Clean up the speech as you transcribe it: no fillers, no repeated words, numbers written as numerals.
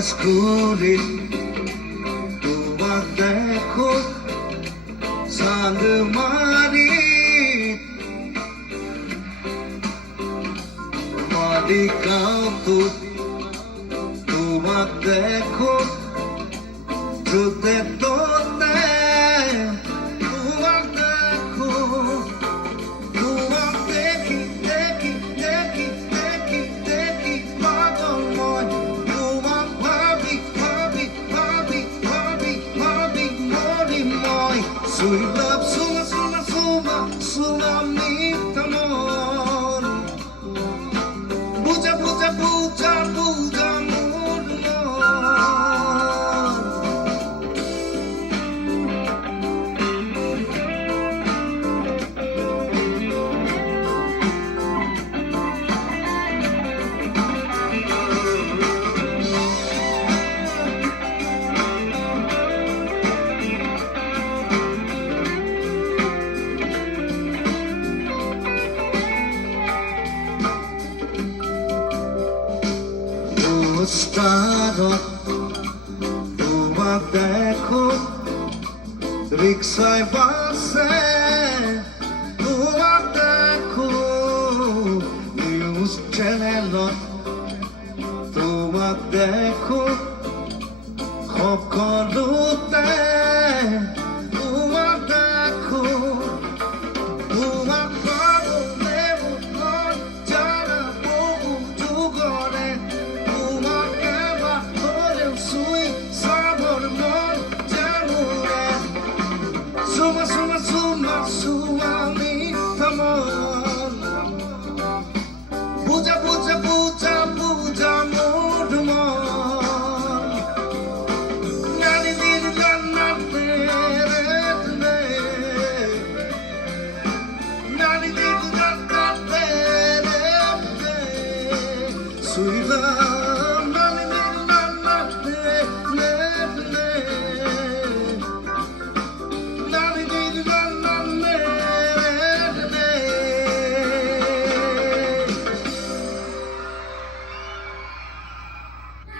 স্কুলে তোমার দেখো চাঁদ মারি মালিকাও তোমার দেখো তোতে তোতে তোমার দেখো তোমার দেখি দেখি দেখি দেখি দেখি পাগলময় তোমার ভাবি ভাবি ভাবি ভাবি ভাবি মরিময় Sweet love, suma, suma, suma, suma, মিথ্যা মন বুঝা বুঝা বুঝা বুঝা মোর মন পোস্টারত তোমার দেখো রিক্সায় বাসে তোমার দেখো নিউজ চ্যানেলত তোমার দেখো সকলোতে তোমার দেখো তোমার পাগলে মন যারা বহু যুগরে Suma, suma, suma, suma, মিথ্যা মন বুঝা বুঝা বুঝা বুঝা মোর মন নানি দিন রান্না তেরে নানি দিন রান্না তেরে Sweet love